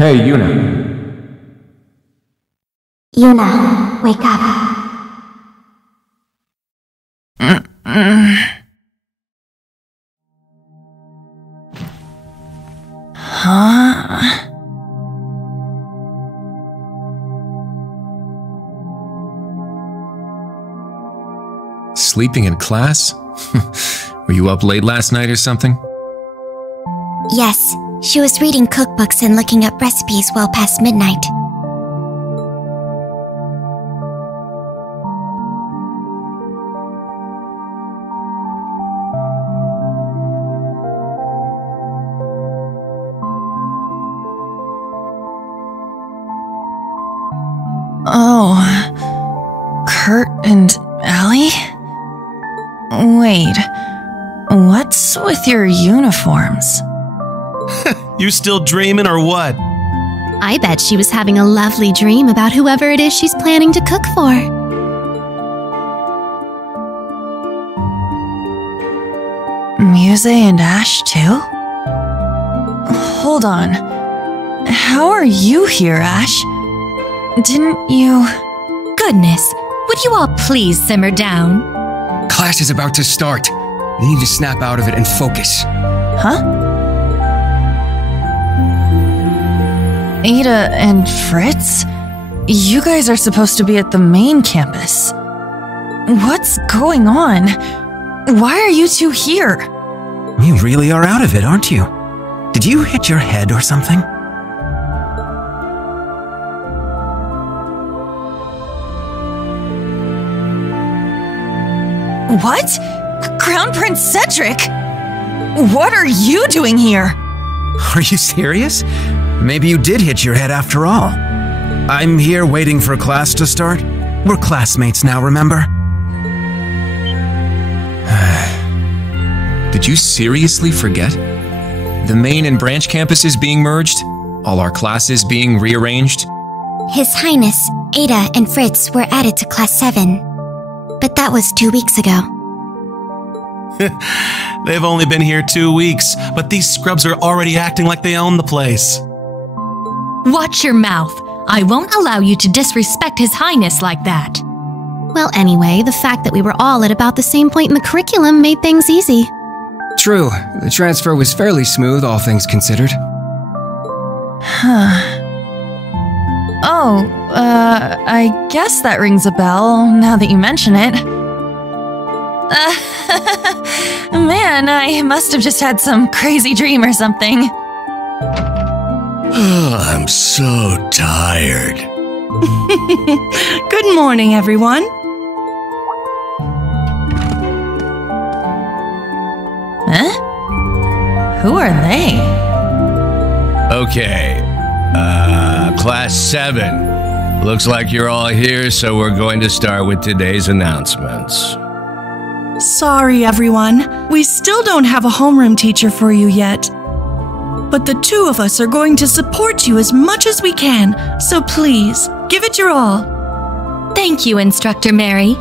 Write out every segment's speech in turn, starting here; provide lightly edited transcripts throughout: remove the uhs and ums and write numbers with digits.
Hey, Yuna. Yuna, wake up. Huh? Sleeping in class? Were you up late last night or something? Yes, she was reading cookbooks and looking up recipes well past midnight. Oh, Kurt and Allie? Wait, what's with your uniforms? You still dreaming or what? I bet she was having a lovely dream about whoever it is she's planning to cook for. Muse and Ash, too? Hold on. How are you here, Ash? Didn't you... Goodness, would you all please simmer down? Class is about to start. We need to snap out of it and focus. Huh? Ada and Fritz? You guys are supposed to be at the main campus. What's going on? Why are you two here? You really are out of it, aren't you? Did you hit your head or something? What? Crown Prince Cedric? What are you doing here? Are you serious? Maybe you did hit your head after all. I'm here waiting for class to start. We're classmates now, remember? Did you seriously forget? The main and branch campuses being merged? All our classes being rearranged? His Highness, Ada and Fritz were added to Class 7. But that was 2 weeks ago. They've only been here 2 weeks, but these scrubs are already acting like they own the place. Watch your mouth. I won't allow you to disrespect His Highness like that. Well, anyway, the fact that we were all at about the same point in the curriculum made things easy. True, the transfer was fairly smooth, all things considered. Huh. Oh, I guess that rings a bell, now that you mention it. Man, I must have just had some crazy dream or something. I'm so tired. Good morning, everyone. Huh? Who are they? Okay, Class 7. Looks like you're all here, so we're going to start with today's announcements. Sorry, everyone. We still don't have a homeroom teacher for you yet. But the two of us are going to support you as much as we can, so please, give it your all. Thank you, Instructor Mary.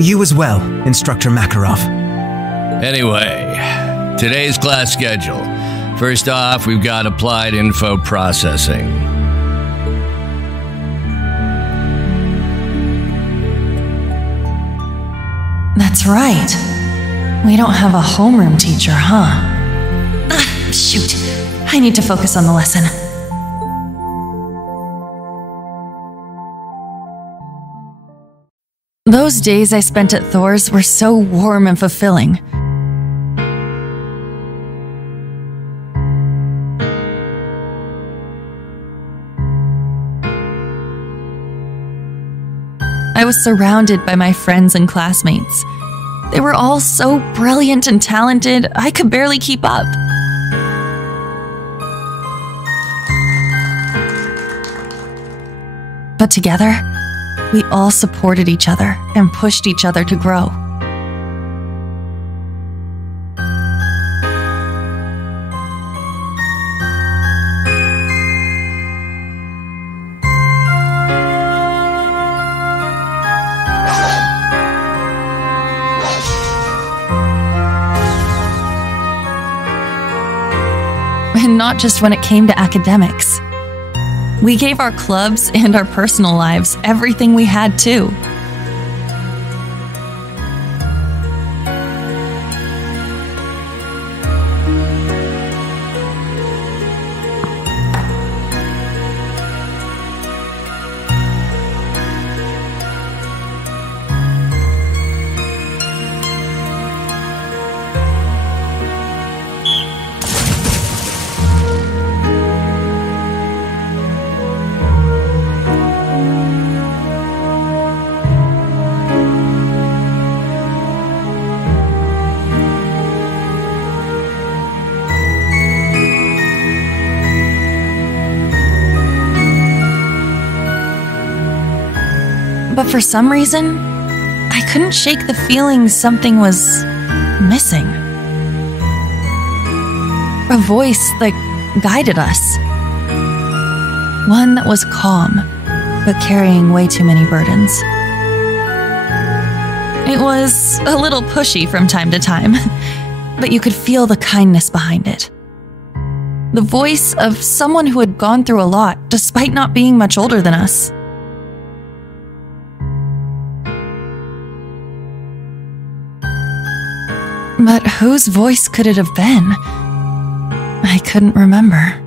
You as well, Instructor Makarov. Anyway, today's class schedule. First off, we've got applied info processing. That's right. We don't have a homeroom teacher, huh? Shoot. I need to focus on the lesson. Those days I spent at Thor's were so warm and fulfilling. I was surrounded by my friends and classmates. They were all so brilliant and talented, I could barely keep up. But together, we all supported each other and pushed each other to grow. And not just when it came to academics. We gave our clubs and our personal lives everything we had, too. But for some reason, I couldn't shake the feeling something was missing. A voice that guided us. One that was calm, but carrying way too many burdens. It was a little pushy from time to time, but you could feel the kindness behind it. The voice of someone who had gone through a lot, despite not being much older than us. But whose voice could it have been? I couldn't remember.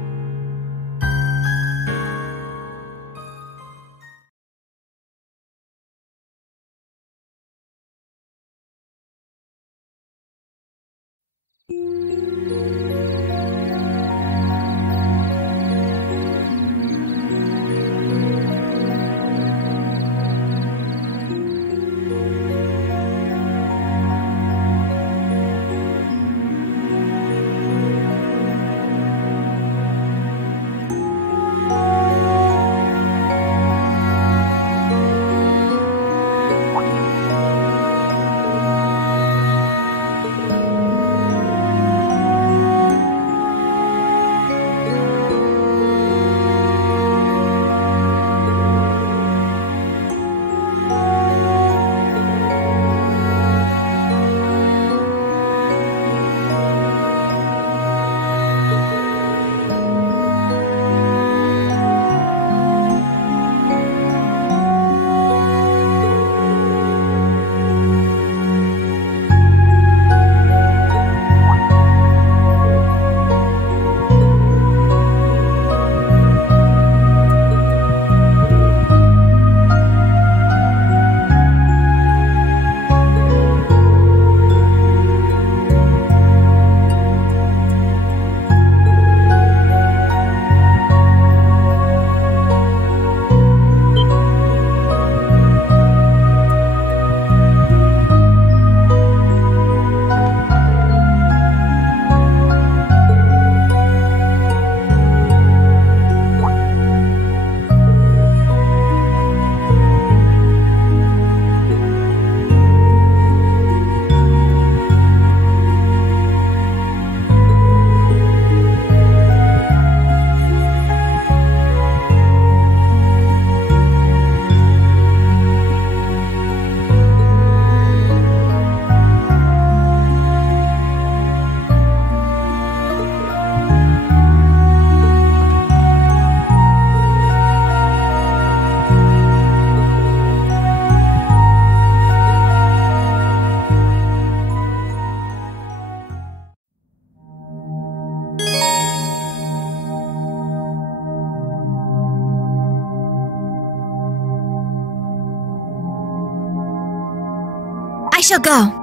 I shall go.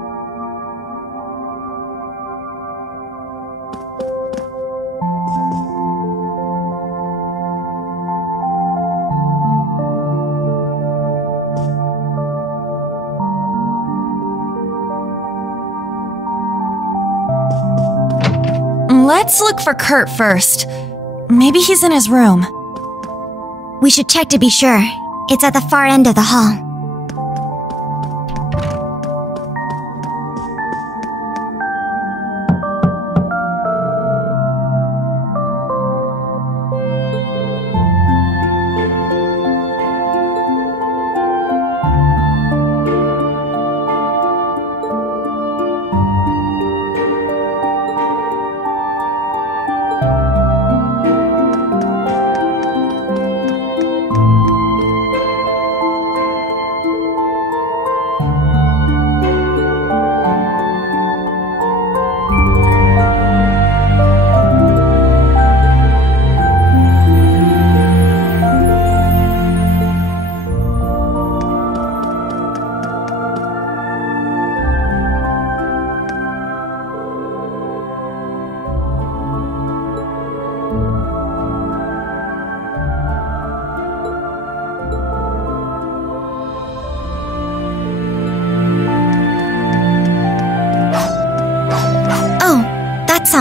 Let's look for Kurt first. Maybe he's in his room. We should check to be sure. It's at the far end of the hall.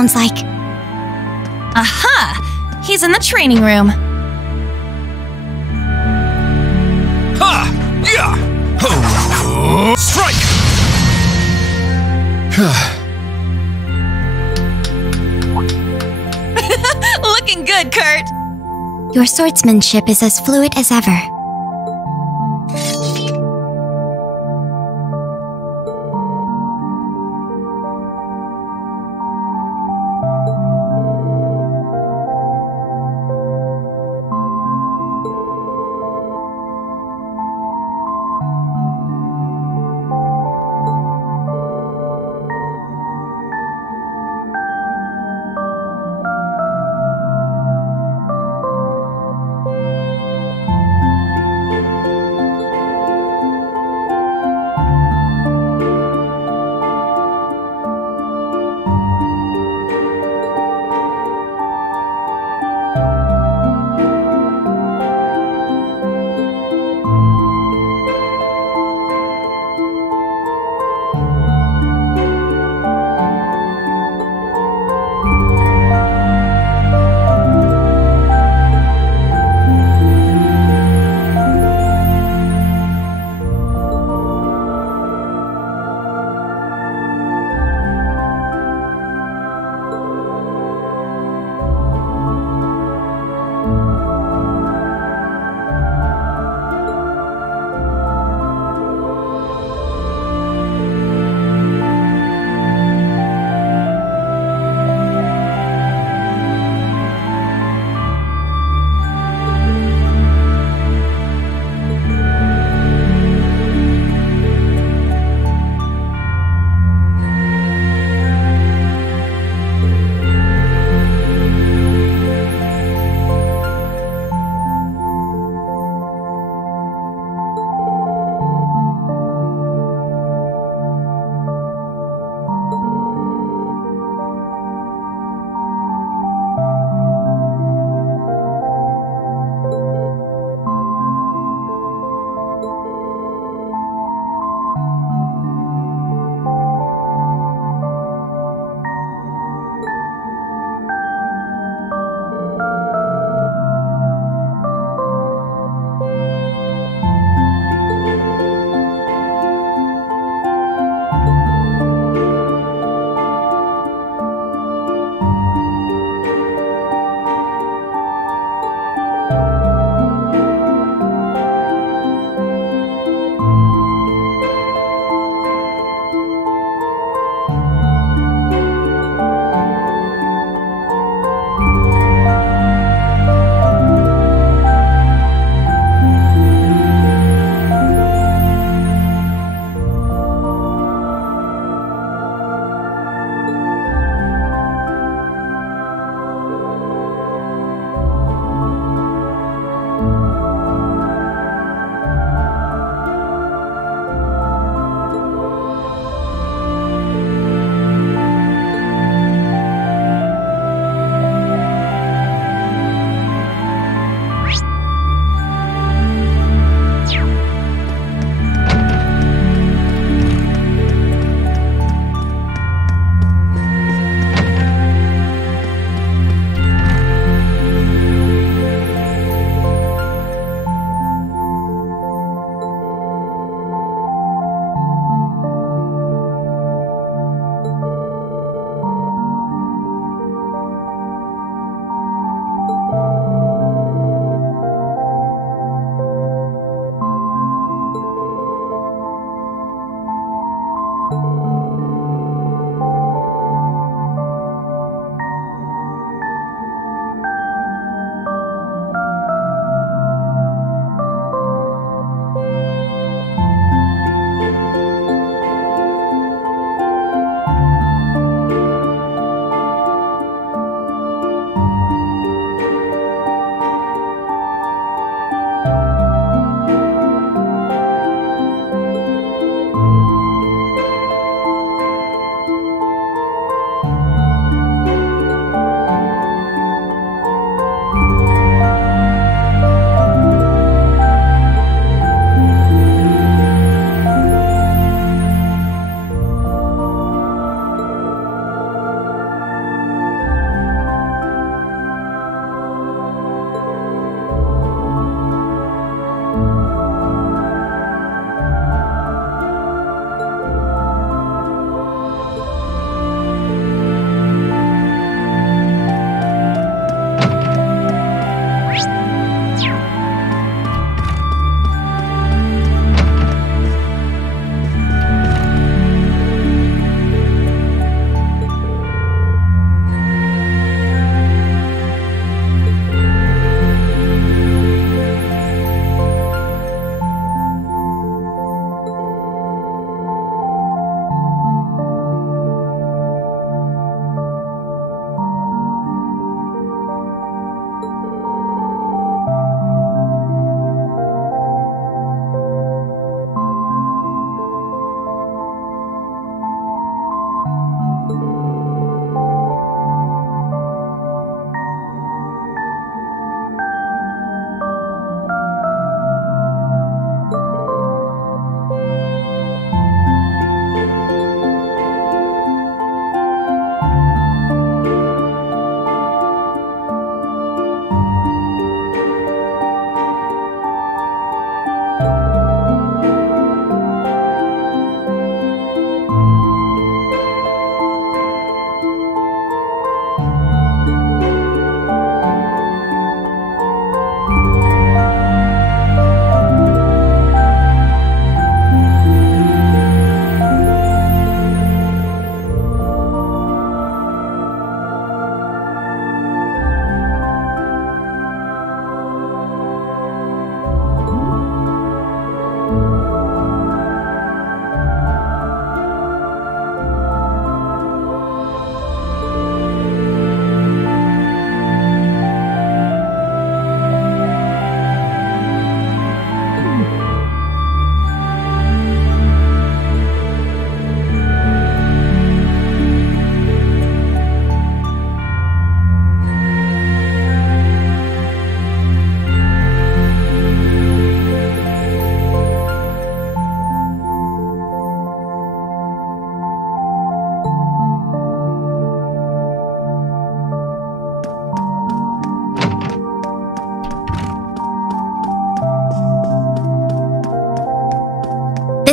sounds like. Aha! He's in the training room. Ha! Yeah! Oh. Strike! Looking good, Kurt. Your swordsmanship is as fluid as ever.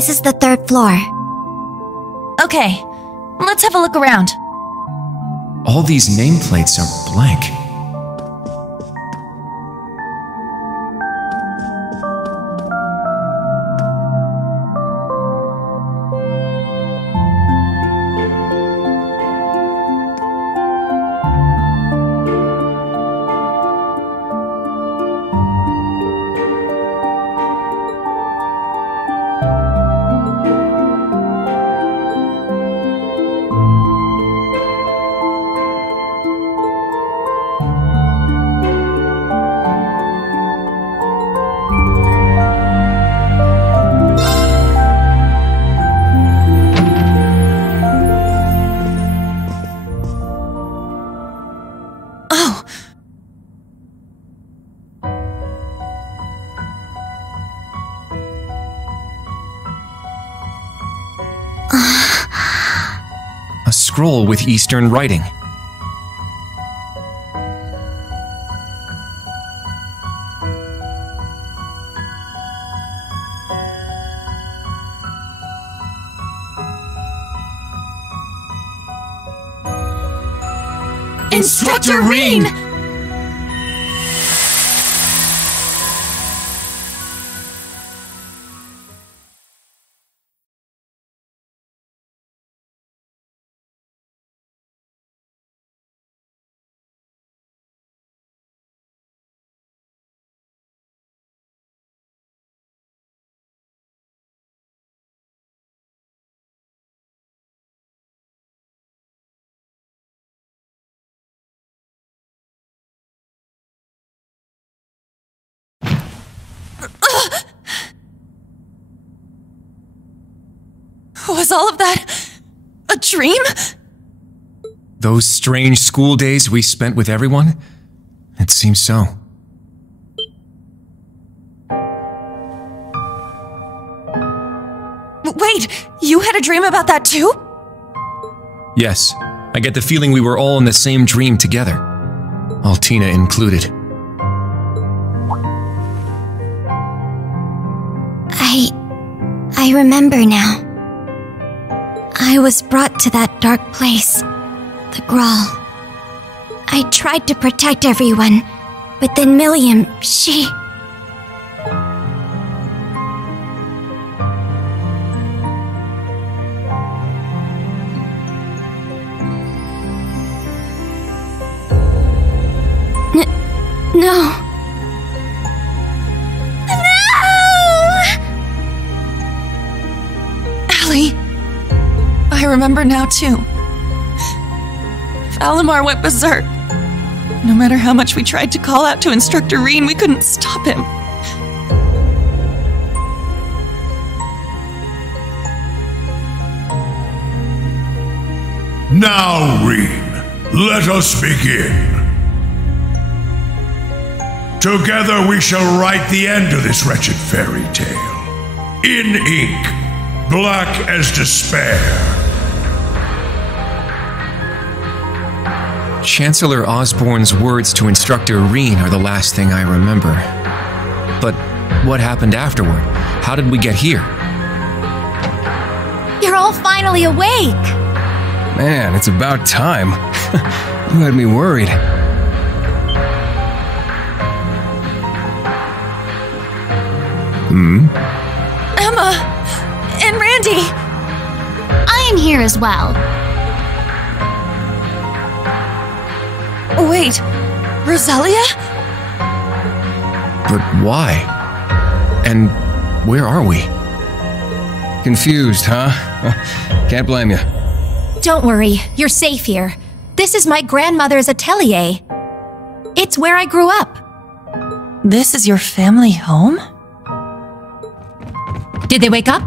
This is the 3rd floor. Okay, let's have a look around. All these nameplates are blank. A scroll with Eastern writing. Instructor Reen! Was all of that a dream? Those strange school days we spent with everyone? It seems so. Wait, you had a dream about that too? Yes, I get the feeling we were all in the same dream together. Altina included. I remember now. I was brought to that dark place, the Grawl. I tried to protect everyone, but then Milliam, she... No. Allie, I remember now too. Valimar went berserk. No matter how much we tried to call out to Instructor Reen, we couldn't stop him. Now, Reen, let us begin. Together we shall write the end of this wretched fairy tale. In ink, black as despair. Chancellor Osborne's words to Instructor Reen are the last thing I remember. But what happened afterward? How did we get here? You're all finally awake! Man, it's about time. You had me worried. Emma and Randy! I am here as well. Wait, Rosalia? But why? And where are we? Confused, huh? Can't blame you. Don't worry, you're safe here. This is my grandmother's atelier. It's where I grew up. This is your family home? Did they wake up?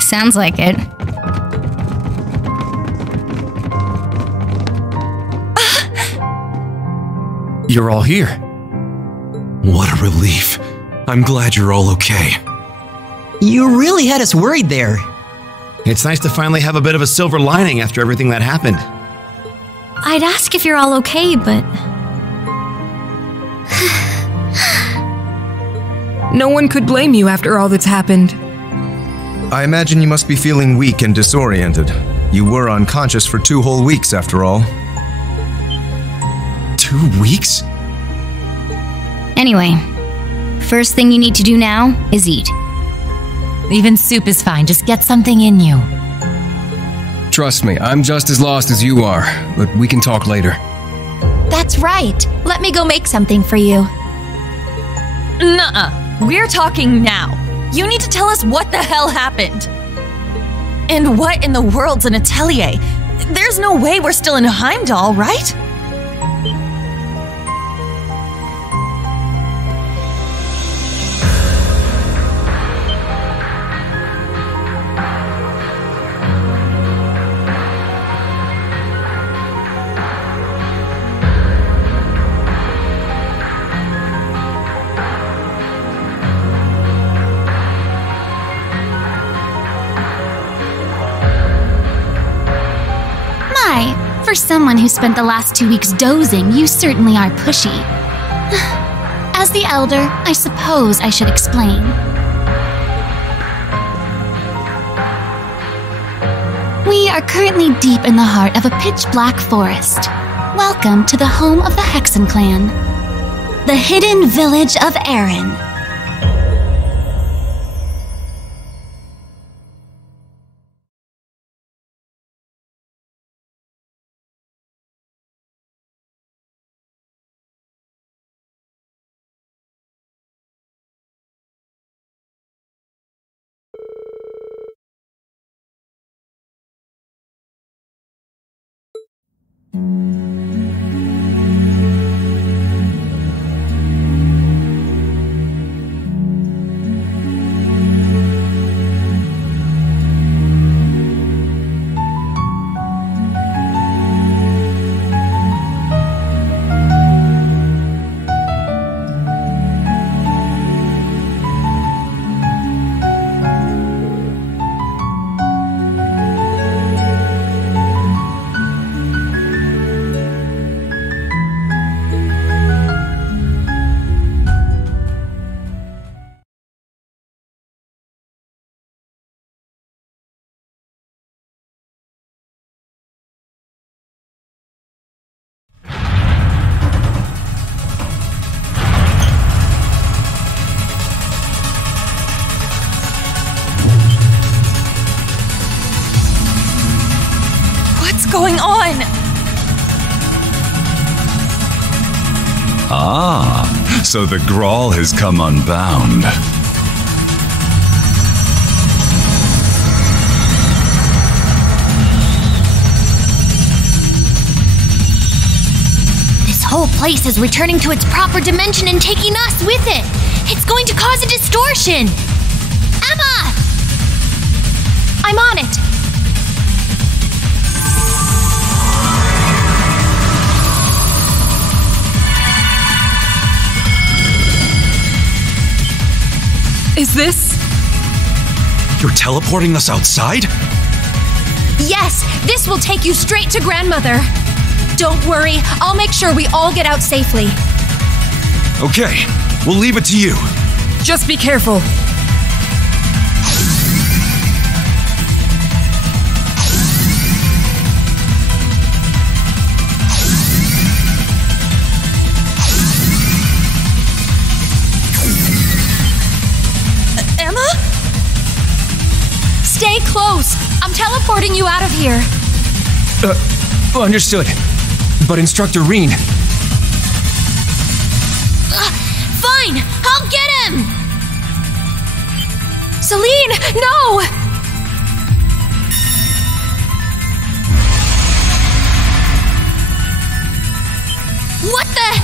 Sounds like it. You're all here. What a relief. I'm glad you're all okay. You really had us worried there. It's nice to finally have a bit of a silver lining after everything that happened. I'd ask if you're all okay, but... No one could blame you after all that's happened. I imagine you must be feeling weak and disoriented. You were unconscious for 2 whole weeks, after all. 2 weeks? Anyway, first thing you need to do now is eat. Even soup is fine, just get something in you. Trust me, I'm just as lost as you are, but we can talk later. That's right. Let me go make something for you. Nuh-uh. We're talking now. You need to tell us what the hell happened. And what in the world's an atelier? There's no way we're still in Heimdall, right? For someone who spent the last 2 weeks dozing, you certainly are pushy. As the elder, I suppose I should explain. We are currently deep in the heart of a pitch-black forest. Welcome to the home of the Hexen clan, the hidden village of Aaron. Going on? Ah, so the Grawl has come unbound. This whole place is returning to its proper dimension and taking us with it. It's going to cause a distortion. Emma! I'm on it. Is this? You're teleporting us outside? Yes, this will take you straight to Grandmother. Don't worry, I'll make sure we all get out safely. Okay, we'll leave it to you. Just be careful. Stay close. I'm teleporting you out of here. Understood. But Instructor Reen... Fine, I'll get him! Celine, no! What the...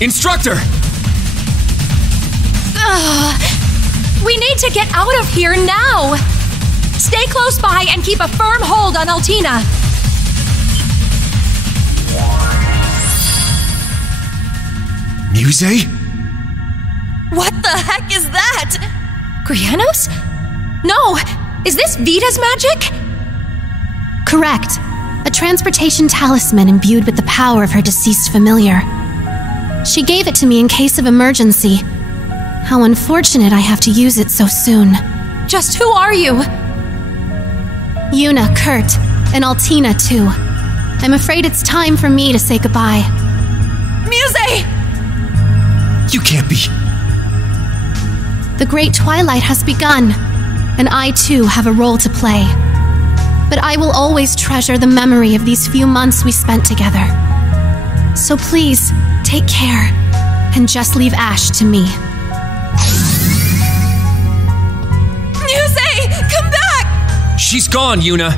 Instructor! We need to get out of here now! Stay close by and keep a firm hold on Altina. Muse? What the heck is that? Grianos? No! Is this Vita's magic? Correct. A transportation talisman imbued with the power of her deceased familiar. She gave it to me in case of emergency. How unfortunate I have to use it so soon. Just who are you? Yuna, Kurt, and Altina too. I'm afraid it's time for me to say goodbye. Muse! You can't be. The Great Twilight has begun, and I too have a role to play. But I will always treasure the memory of these few months we spent together. So please, take care, and just leave Ash to me. Muse! Come back! She's gone, Yuna.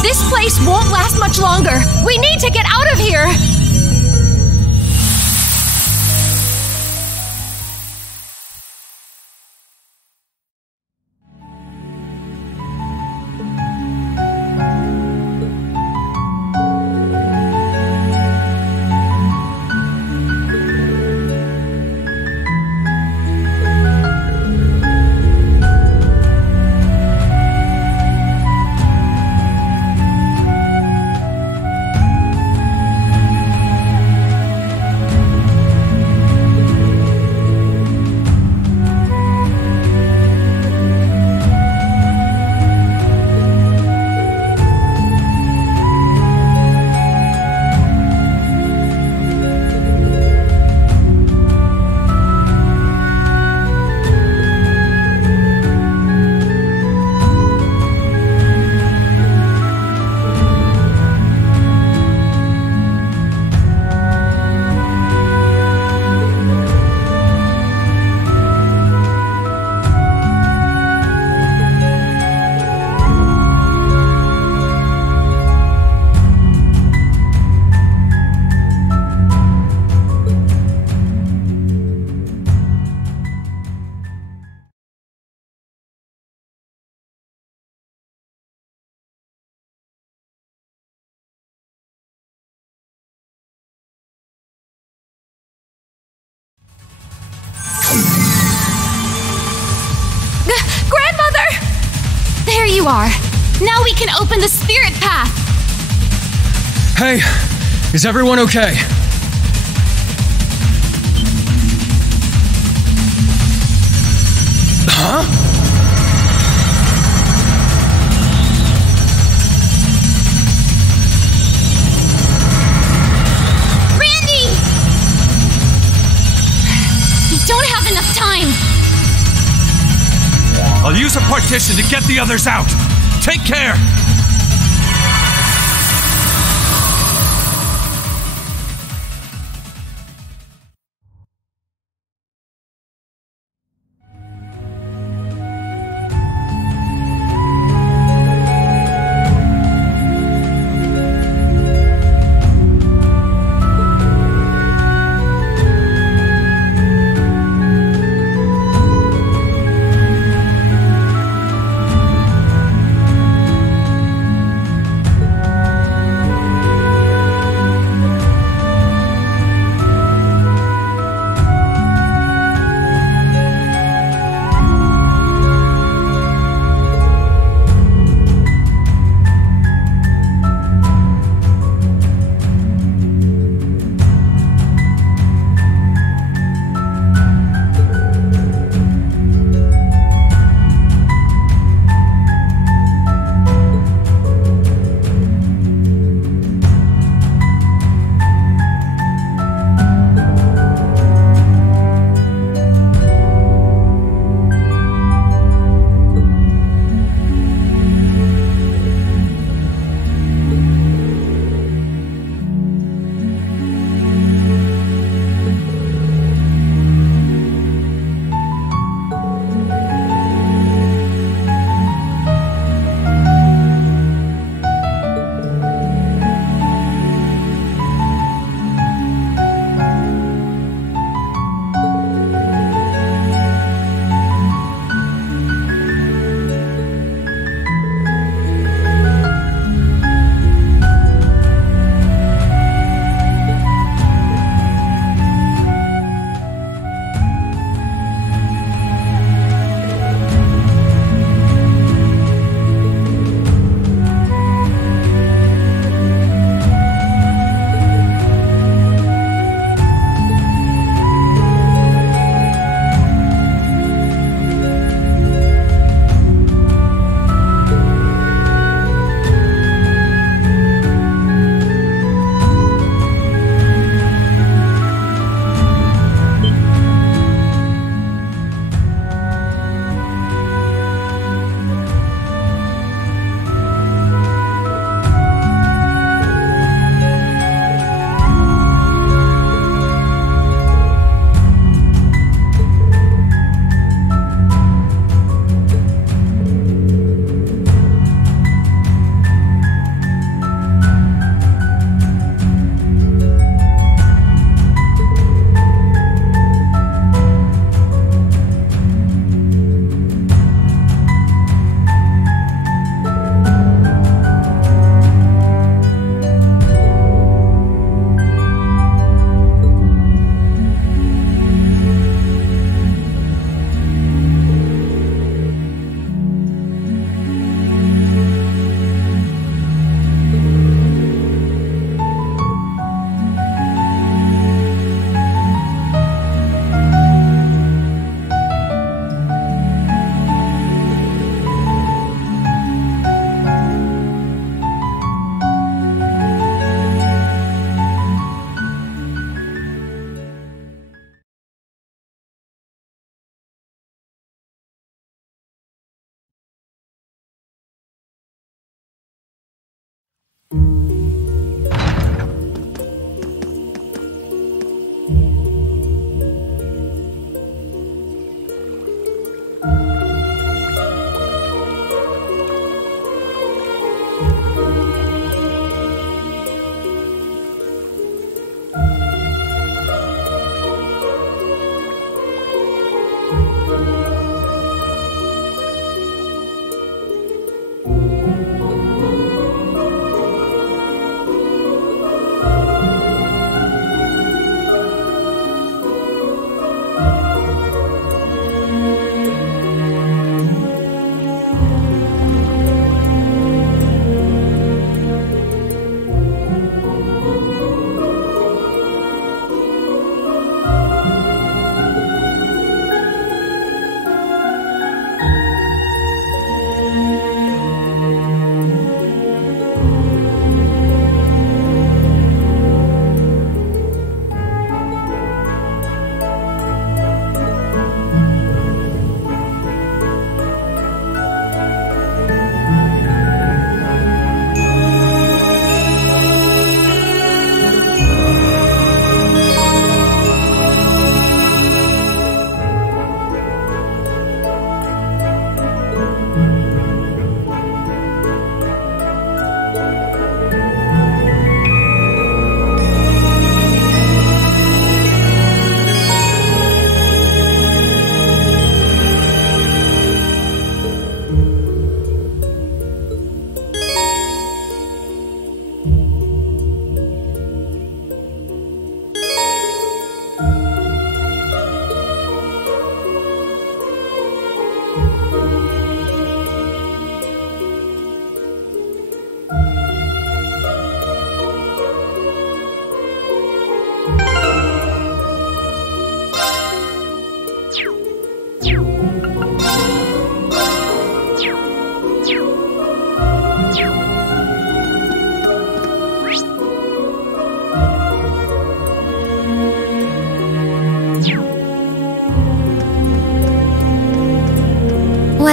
This place won't last much longer. We need to get out of here! Grandmother! There you are. Now we can open the spirit path. Hey, is everyone okay? Huh? Randy! We don't have enough time. I'll use a partition to get the others out. Take care!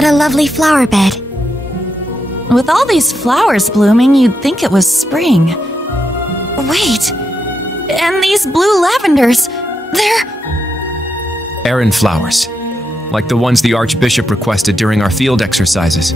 What a lovely flower bed. With all these flowers blooming, you'd think it was spring. Wait, and these blue lavenders, they're... Errand flowers, like the ones the Archbishop requested during our field exercises.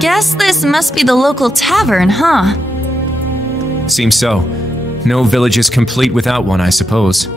Guess this must be the local tavern, huh? Seems so. No village is complete without one, I suppose.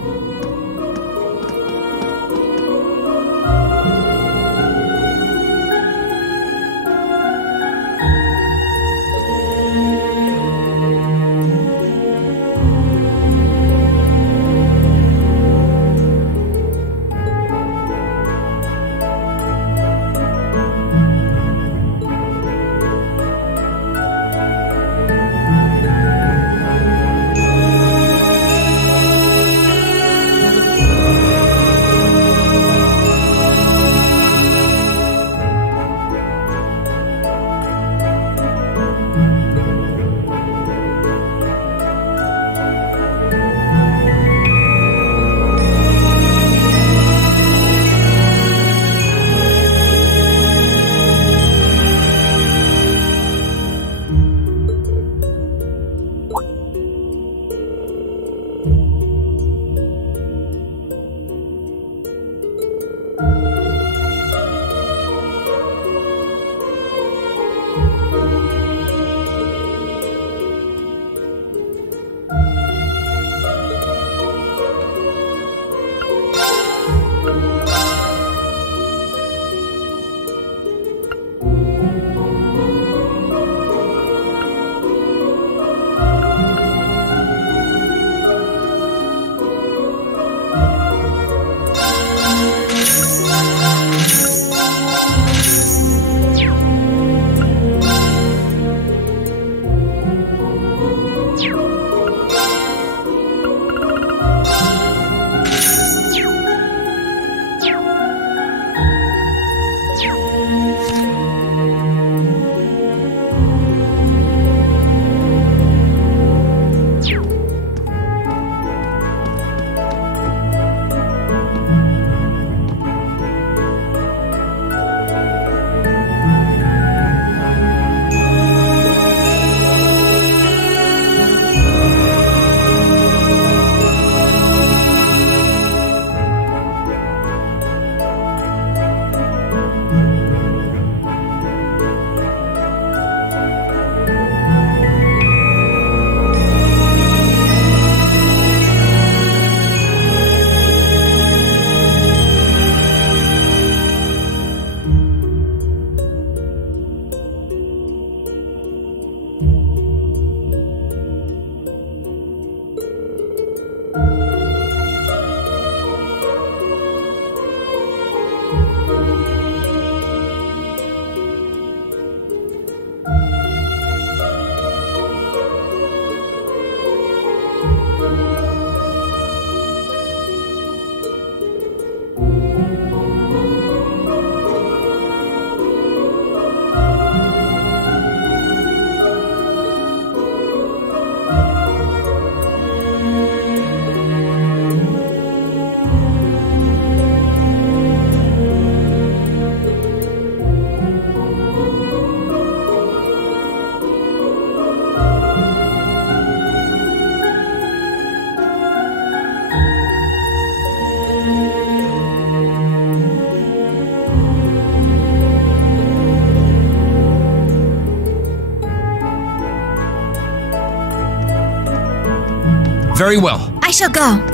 Very well. I shall go.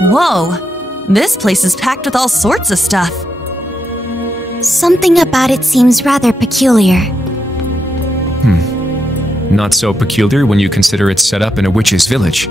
Whoa, this place is packed with all sorts of stuff. Something about it seems rather peculiar. Not so peculiar when you consider it's set up in a witch's village.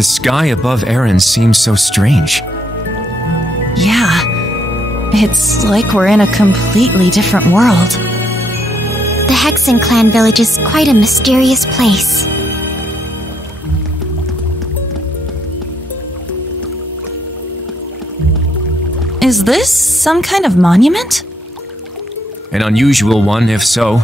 The sky above Erin seems so strange. Yeah. It's like we're in a completely different world. The Hexen clan village is quite a mysterious place. Is this some kind of monument? An unusual one, if so.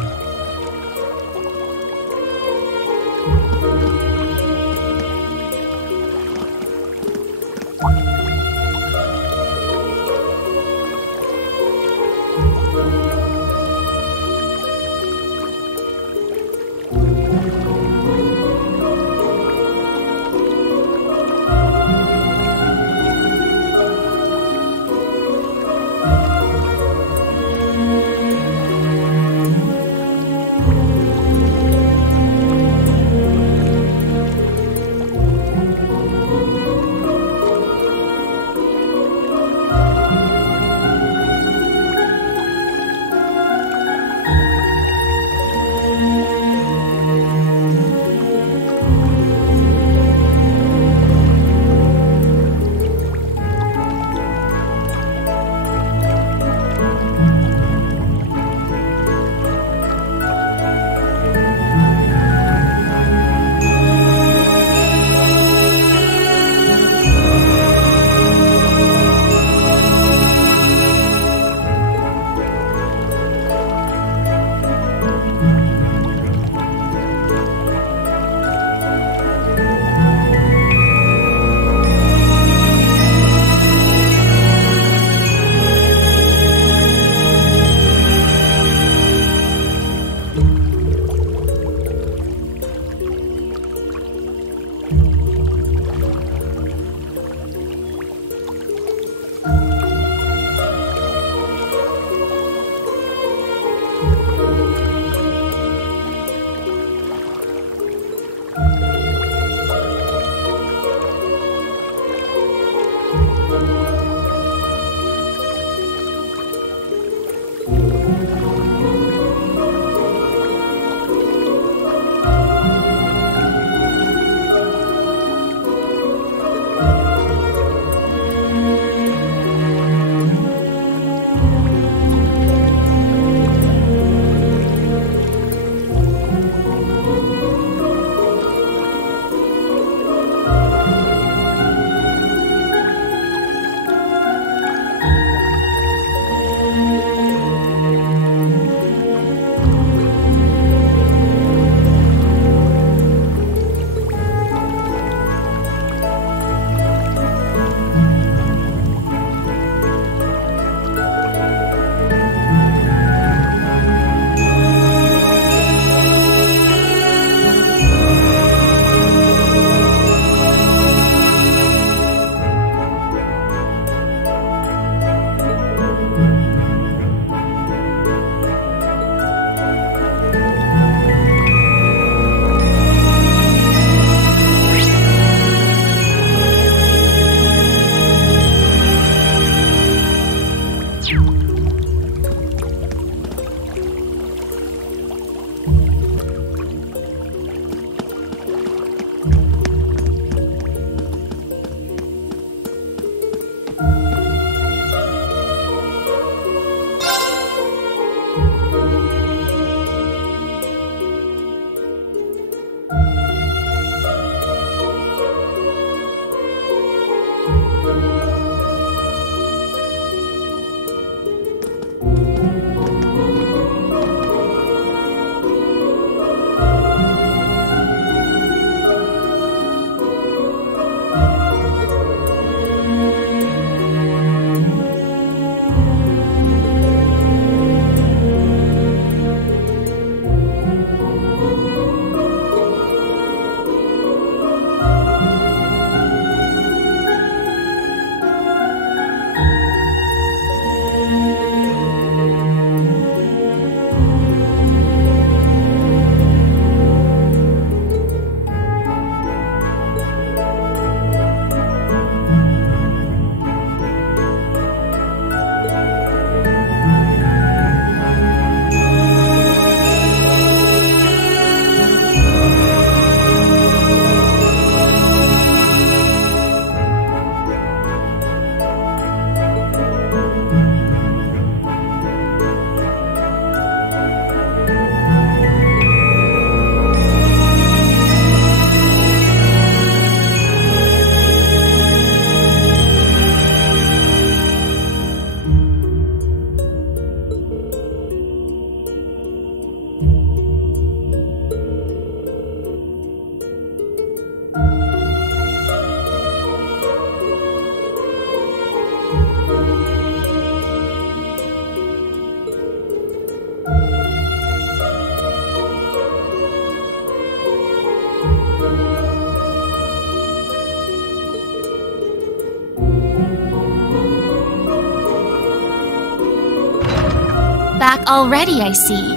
back already, I see.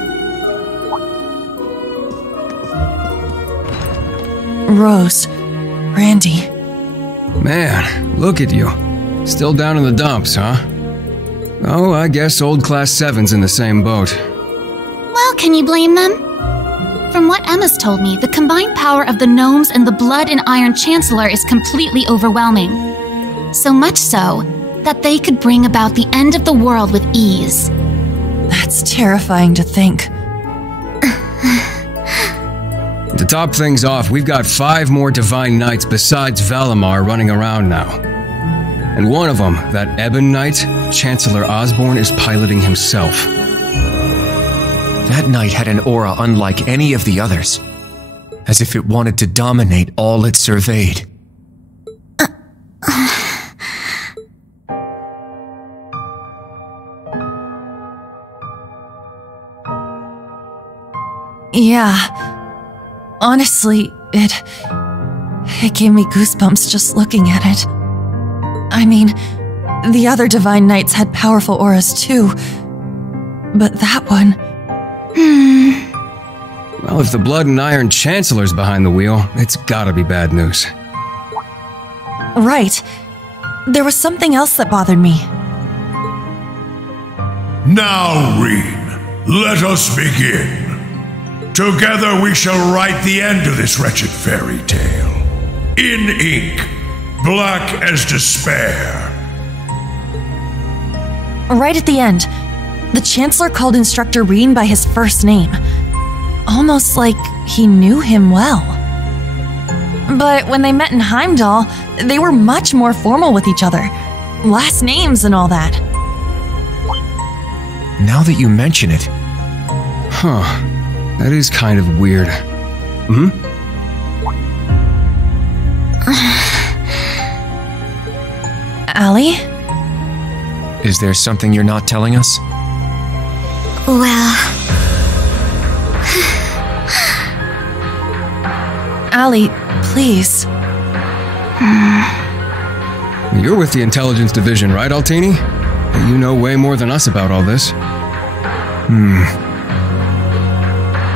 Rose. Randy. Man, look at you. Still down in the dumps, huh? Oh, I guess old Class 7's in the same boat. Well, can you blame them? From what Emma's told me, the combined power of the gnomes and the Blood and Iron Chancellor is completely overwhelming. So much so that they could bring about the end of the world with ease. That's terrifying to think. To top things off, we've got 5 more Divine Knights besides Valimar running around now. And one of them, that Ebon Knight, Chancellor Osborne is piloting himself. That knight had an aura unlike any of the others, as if it wanted to dominate all it surveyed. Yeah. Honestly, it gave me goosebumps just looking at it. I mean, the other Divine Knights had powerful auras too, but that one... Well, if the Blood and Iron Chancellor's behind the wheel, it's gotta be bad news. Right. There was something else that bothered me. Now, Reen, let us begin. Together we shall write the end of this wretched fairy tale. In ink, black as despair. Right at the end, the Chancellor called Instructor Reen by his first name. Almost like he knew him well. But when they met in Heimdall, they were much more formal with each other. Last names and all that. Now that you mention it... Huh. That is kind of weird. Allie? Is there something you're not telling us? Well... Allie, please. You're with the Intelligence Division, right, Altini? You know way more than us about all this.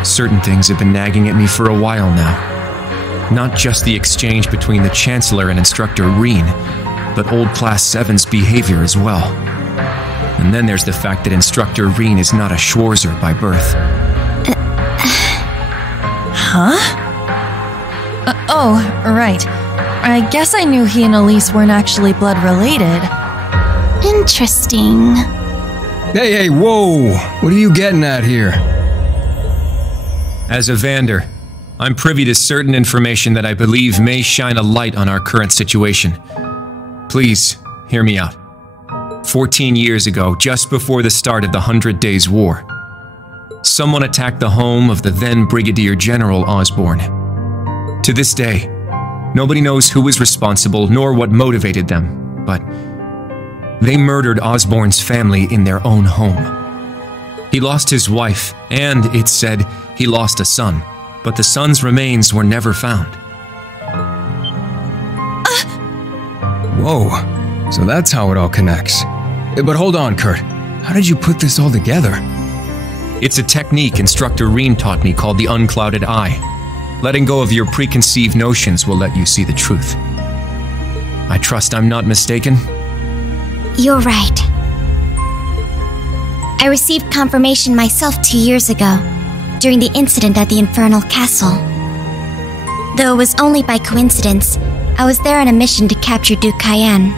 Certain things have been nagging at me for a while now. Not just the exchange between the Chancellor and Instructor Reen, but old Class 7's behavior as well. And then there's the fact that Instructor Reen is not a Schwarzer by birth. Huh? Oh, right. I guess I knew he and Elise weren't actually blood related. Interesting. Hey, whoa! What are you getting at here? As a Vander, I'm privy to certain information that I believe may shine a light on our current situation. Please, hear me out. 14 years ago, just before the start of the 100 Days War, someone attacked the home of the then Brigadier General Osborne. To this day, nobody knows who was responsible nor what motivated them, but they murdered Osborne's family in their own home. He lost his wife, and, it's said, he lost a son, but the son's remains were never found. Whoa, so that's how it all connects. But hold on, Kurt. How did you put this all together? It's a technique Instructor Reen taught me called the unclouded eye. Letting go of your preconceived notions will let you see the truth. I trust I'm not mistaken? You're right. I received confirmation myself 2 years ago, during the incident at the Infernal Castle. Though it was only by coincidence, I was there on a mission to capture Duke Cayenne.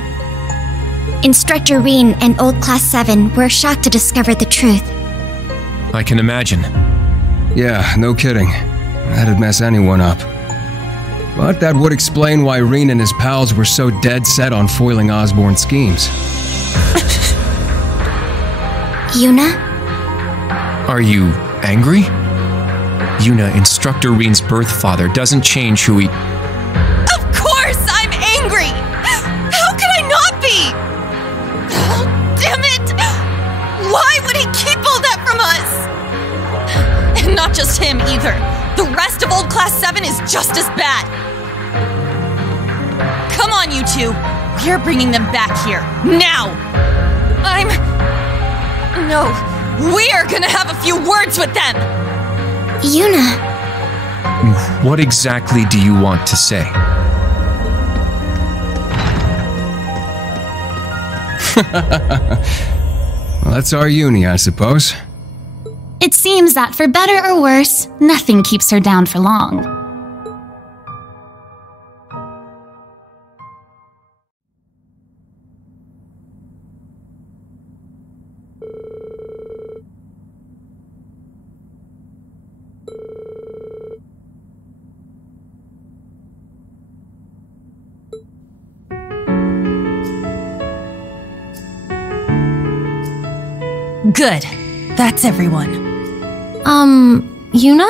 Instructor Reen and Old Class 7 were shocked to discover the truth. I can imagine. Yeah, no kidding. That'd mess anyone up. But that would explain why Reen and his pals were so dead set on foiling Osborne's schemes. Yuna? Are you angry? Yuna, Instructor Reen's birth father, doesn't change who he... Of course I'm angry! How could I not be? Oh, damn it! Why would he keep all that from us? And not just him, either. The rest of Old Class 7 is just as bad. Come on, you two. We're bringing them back here. Now! No. We're gonna have a few words with them! Yuna. What exactly do you want to say? Well, that's our uni, I suppose. It seems that for better or worse, nothing keeps her down for long. Good. That's everyone. Yuna?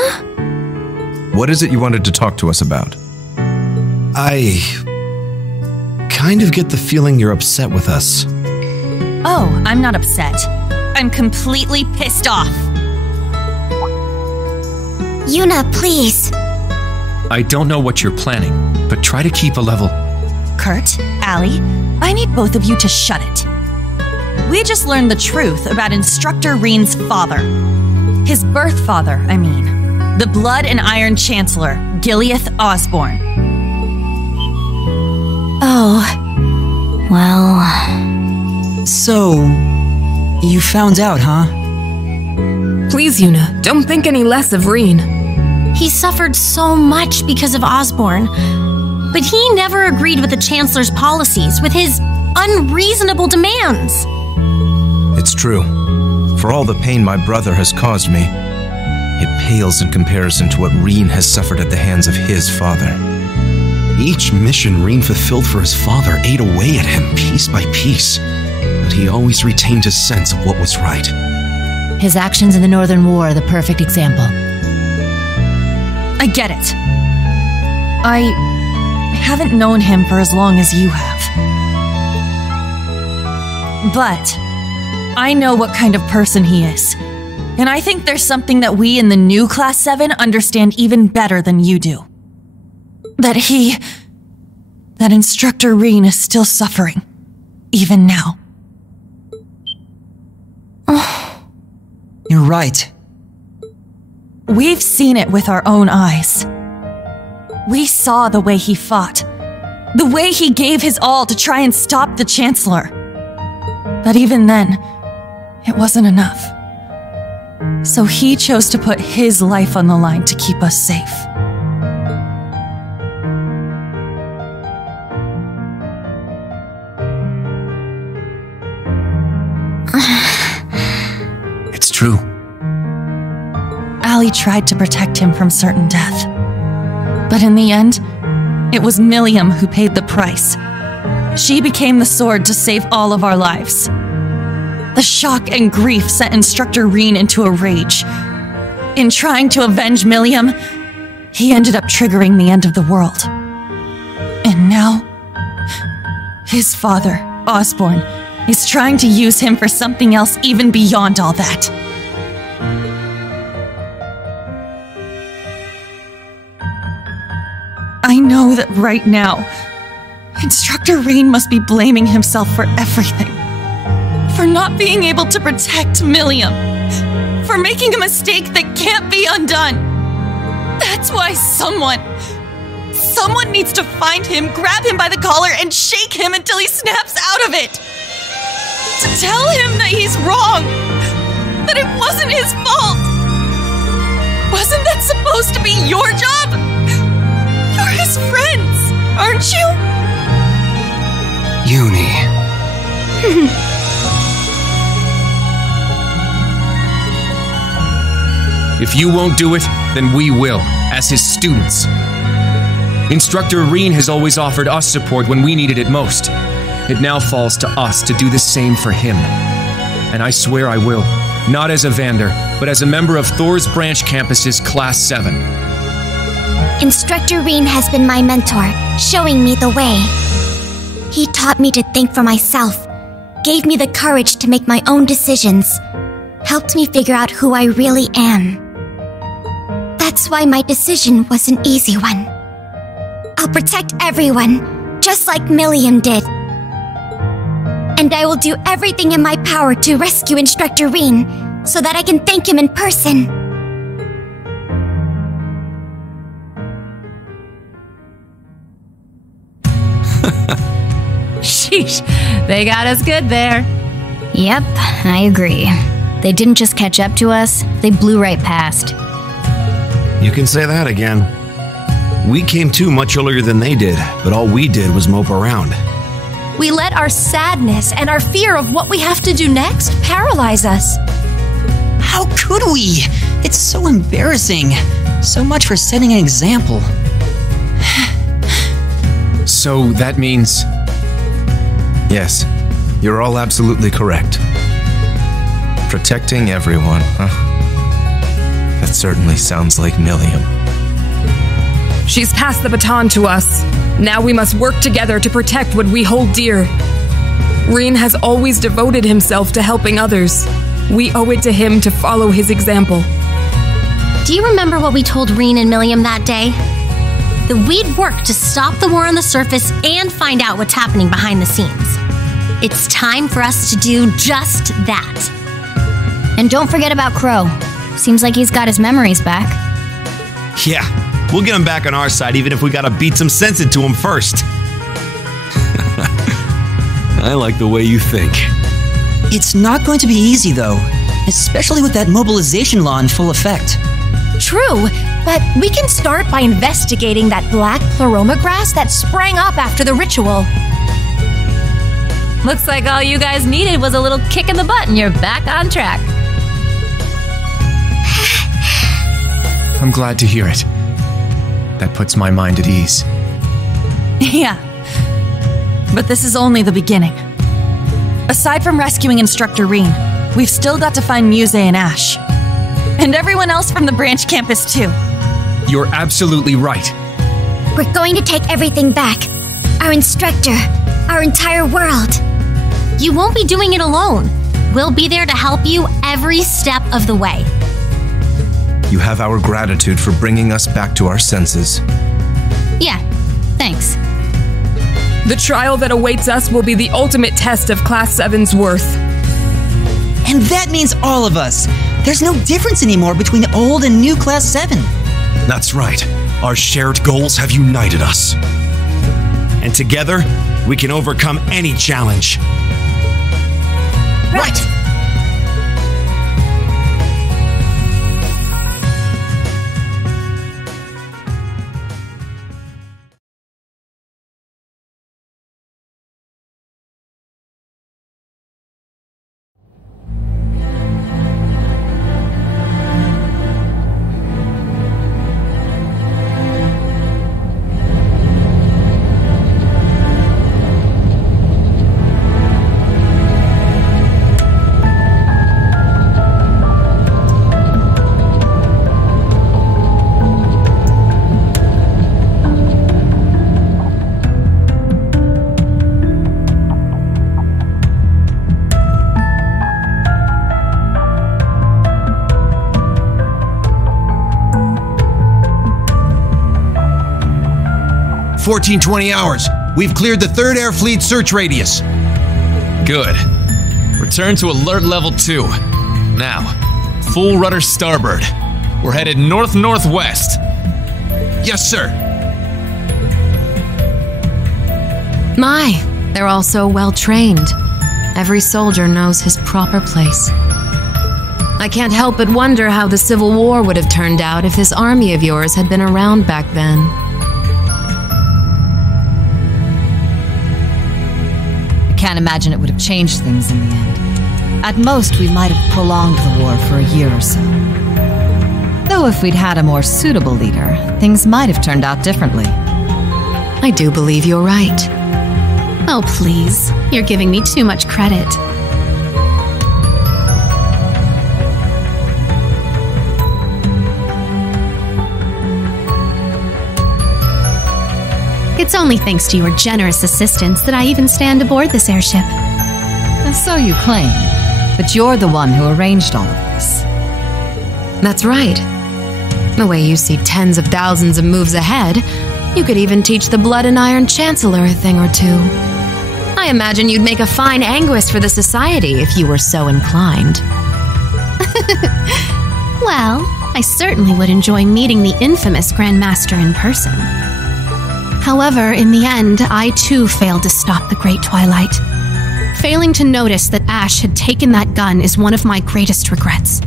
What is it you wanted to talk to us about? I kind of get the feeling you're upset with us. Oh, I'm not upset. I'm completely pissed off. Yuna, please. I don't know what you're planning, but try to keep a level. Kurt, Allie, I need both of you to shut it. We just learned the truth about Instructor Reen's father. His birth father, I mean. The Blood and Iron Chancellor, Gileath Osborne. Oh. Well... So... you found out, huh? Please, Yuna, don't think any less of Reen. He suffered so much because of Osborne, but he never agreed with the Chancellor's policies, with his unreasonable demands. It's true. For all the pain my brother has caused me, it pales in comparison to what Reen has suffered at the hands of his father. Each mission Reen fulfilled for his father ate away at him piece by piece, but he always retained his sense of what was right. His actions in the Northern War are the perfect example. I get it. I haven't known him for as long as you have. But I know what kind of person he is. And I think there's something that we in the new Class 7 understand even better than you do. That Instructor Reen is still suffering. Even now. You're right. We've seen it with our own eyes. We saw the way he fought. The way he gave his all to try and stop the Chancellor. But even then, it wasn't enough. So he chose to put his life on the line to keep us safe. It's true. Allie tried to protect him from certain death. But in the end, it was Milliam who paid the price. She became the sword to save all of our lives. The shock and grief sent Instructor Reen into a rage. In trying to avenge Milliam, he ended up triggering the end of the world. And now, his father, Osborne, is trying to use him for something else even beyond all that. I know that right now, Instructor Reen must be blaming himself for everything. For not being able to protect Milliam. For making a mistake that can't be undone. That's why someone needs to find him, grab him by the collar, and shake him until he snaps out of it. To tell him that he's wrong. That it wasn't his fault. Wasn't that supposed to be your job? You're his friends, aren't you? Uni. If you won't do it, then we will, as his students. Instructor Reen has always offered us support when we needed it most. It now falls to us to do the same for him. And I swear I will, not as a Vander, but as a member of Thor's Branch Campus's Class 7. Instructor Reen has been my mentor, showing me the way. He taught me to think for myself, gave me the courage to make my own decisions, helped me figure out who I really am. That's why my decision was an easy one. I'll protect everyone, just like Milliam did. And I will do everything in my power to rescue Instructor Reen, so that I can thank him in person. Sheesh, they got us good there. Yep, I agree. They didn't just catch up to us, they blew right past. You can say that again. We came to much earlier than they did, but all we did was mope around. We let our sadness and our fear of what we have to do next paralyze us. How could we? It's so embarrassing. So much for setting an example. So that means... Yes, you're all absolutely correct. Protecting everyone, huh? That certainly sounds like Milliam. She's passed the baton to us. Now we must work together to protect what we hold dear. Reen has always devoted himself to helping others. We owe it to him to follow his example. Do you remember what we told Reen and Milliam that day? That we'd work to stop the war on the surface and find out what's happening behind the scenes. It's time for us to do just that. And don't forget about Crow. Seems like he's got his memories back. Yeah, we'll get him back on our side even if we gotta beat some sense into him first. I like the way you think. It's not going to be easy, though, especially with that mobilization law in full effect. True, but we can start by investigating that black pleroma grass that sprang up after the ritual. Looks like all you guys needed was a little kick in the butt and you're back on track. I'm glad to hear it. That puts my mind at ease. Yeah. But this is only the beginning. Aside from rescuing Instructor Reen, we've still got to find Muse and Ash. And everyone else from the branch campus, too. You're absolutely right. We're going to take everything back. Our instructor, our entire world. You won't be doing it alone. We'll be there to help you every step of the way. You have our gratitude for bringing us back to our senses. Yeah, thanks. The trial that awaits us will be the ultimate test of Class 7's worth. And that means all of us. There's no difference anymore between old and new Class 7. That's right. Our shared goals have united us. And together, we can overcome any challenge. Right. 1420 hours. We've cleared the 3rd Air Fleet search radius. Good. Return to alert level 2. Now, full rudder starboard. We're headed north-northwest. Yes, sir. My, they're all so well trained. Every soldier knows his proper place. I can't help but wonder how the Civil War would have turned out if this army of yours had been around back then. Can't imagine it would have changed things in the end. At most, we might have prolonged the war for a year or so. Though if we'd had a more suitable leader, things might have turned out differently. I do believe you're right. Oh, please. You're giving me too much credit. It's only thanks to your generous assistance that I even stand aboard this airship. So you claim, but you're the one who arranged all of this. That's right. The way you see tens of thousands of moves ahead, you could even teach the Blood and Iron Chancellor a thing or two. I imagine you'd make a fine Anguist for the Society if you were so inclined. Well, I certainly would enjoy meeting the infamous Grandmaster in person. However, in the end, I too failed to stop the Great Twilight. Failing to notice that Ash had taken that gun is one of my greatest regrets.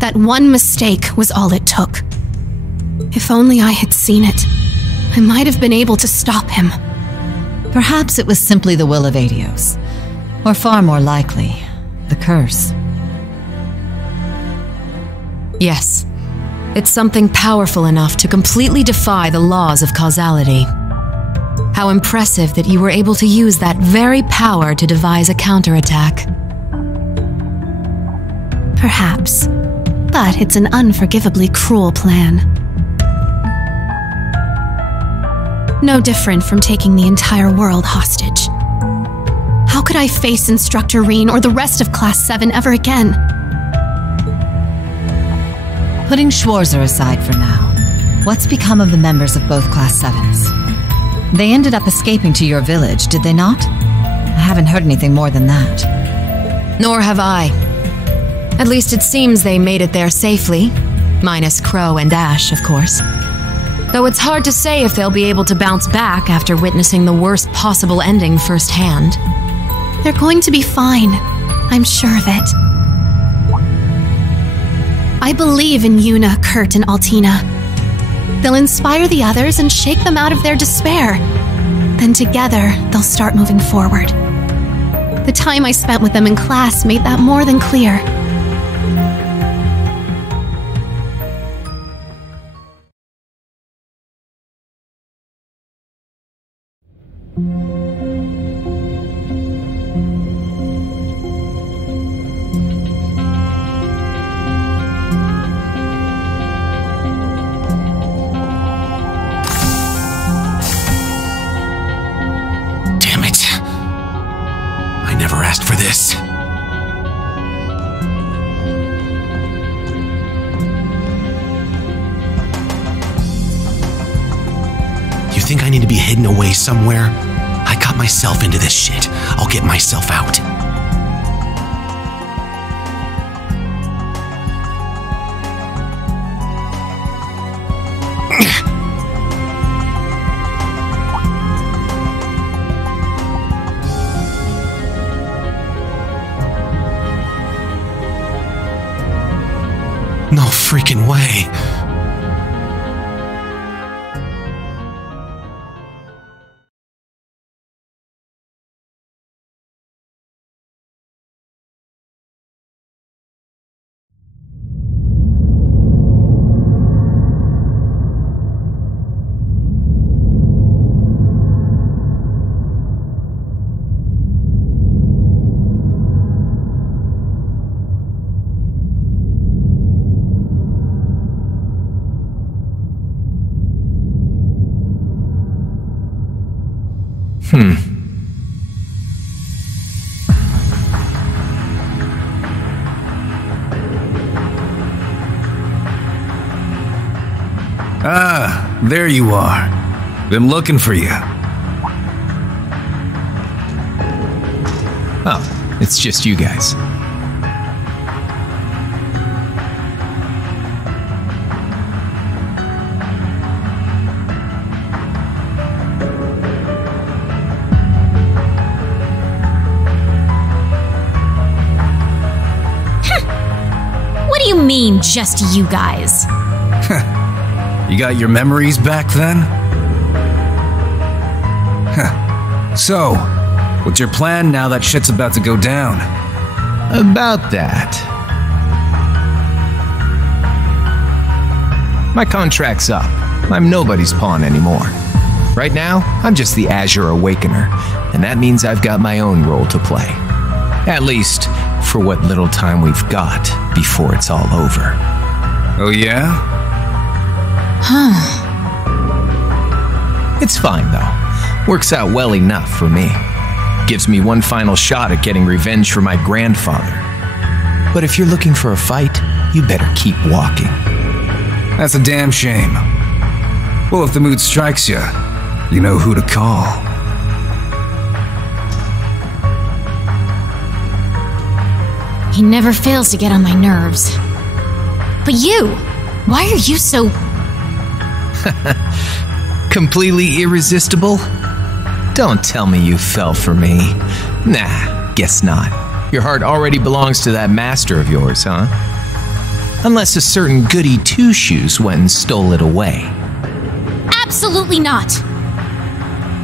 That one mistake was all it took. If only I had seen it, I might have been able to stop him. Perhaps it was simply the will of Adios, or far more likely, the curse. Yes, it's something powerful enough to completely defy the laws of causality. How impressive that you were able to use that very power to devise a counterattack. Perhaps, but it's an unforgivably cruel plan. No different from taking the entire world hostage. How could I face Instructor Reen or the rest of Class 7 ever again? Putting Schwarzer aside for now, what's become of the members of both Class 7s? They ended up escaping to your village, did they not? I haven't heard anything more than that. Nor have I. At least it seems they made it there safely, minus Crow and Ash, of course. Though it's hard to say if they'll be able to bounce back after witnessing the worst possible ending firsthand. They're going to be fine. I'm sure of it. I believe in Yuna, Kurt, and Altina. They'll inspire the others and shake them out of their despair. Then together, they'll start moving forward. The time I spent with them in class made that more than clear. For this. You think I need to be hidden away somewhere? I got myself into this shit. I'll get myself out. No freaking way. Ah, there you are. Been looking for you. Oh, it's just you guys. What do you mean, just you guys? You got your memories back then? So, what's your plan now that shit's about to go down? About that. My contract's up. I'm nobody's pawn anymore. Right now, I'm just the Azure Awakener, and that means I've got my own role to play. At least, for what little time we've got before it's all over. Oh yeah? It's fine, though. Works out well enough for me. Gives me one final shot at getting revenge for my grandfather. But if you're looking for a fight, you better keep walking. That's a damn shame. Well, if the mood strikes you, you know who to call. He never fails to get on my nerves. But you, why are you so... Completely irresistible? Don't tell me you fell for me. Nah, guess not. Your heart already belongs to that master of yours, huh? Unless a certain goody two-shoes went and stole it away. Absolutely not!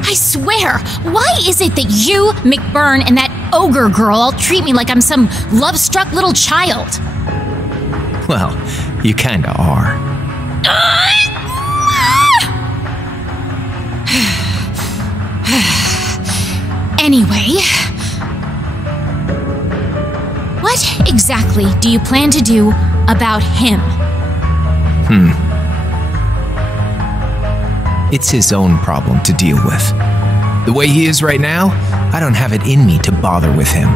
I swear, why is it that you, McBurn, and that ogre girl all treat me like I'm some love-struck little child? Well, you kinda are. Anyway, what exactly do you plan to do about him? It's his own problem to deal with. The way he is right now, I don't have it in me to bother with him.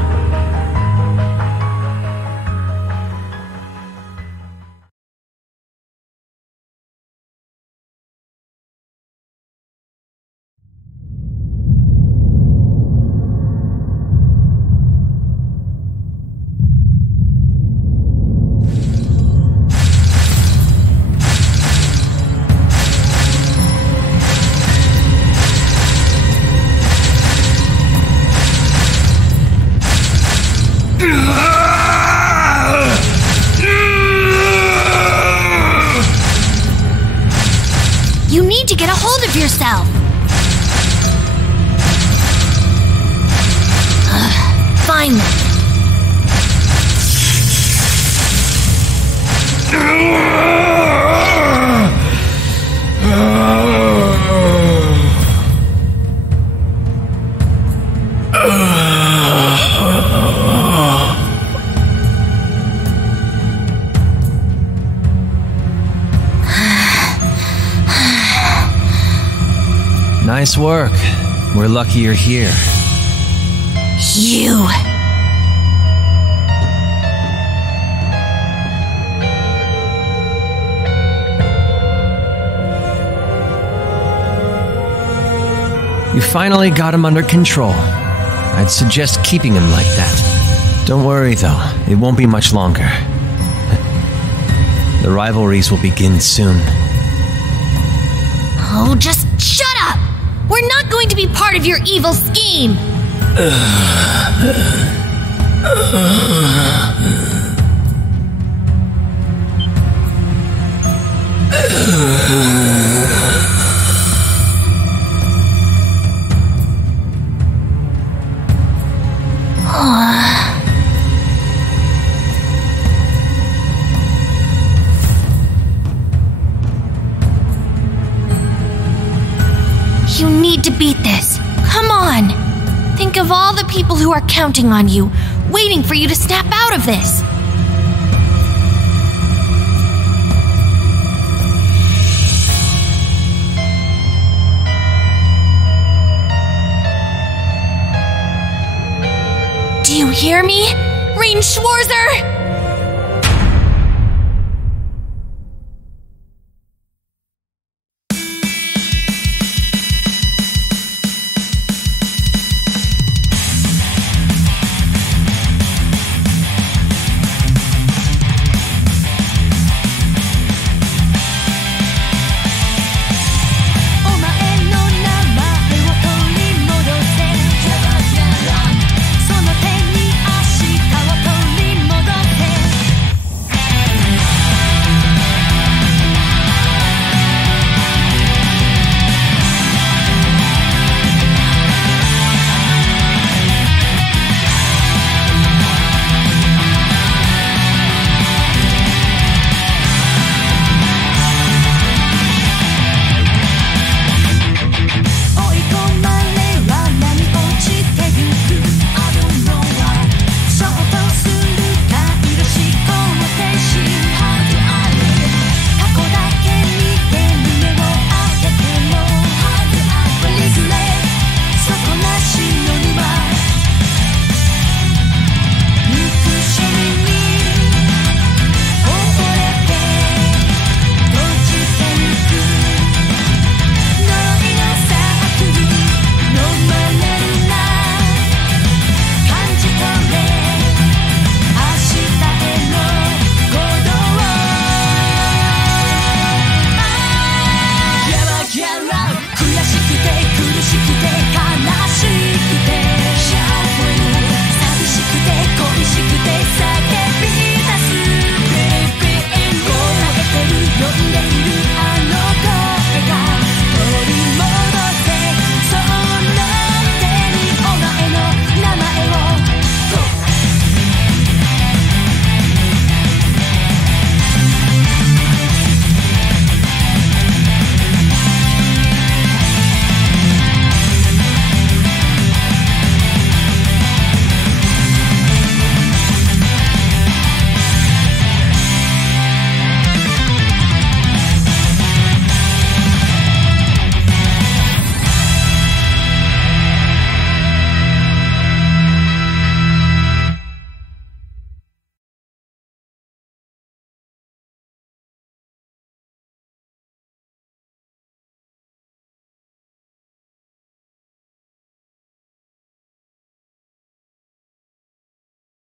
You need to get a hold of yourself! Finally! Nice work. We're lucky you're here. You! You finally got him under control. I'd suggest keeping him like that. Don't worry, though. It won't be much longer. The rivalries will begin soon. Oh, just shut up! We're not going to be part of your evil scheme! You need to beat this. Come on! Think of all the people who are counting on you, waiting for you to snap out of this. Do you hear me? Rein Schwarzer!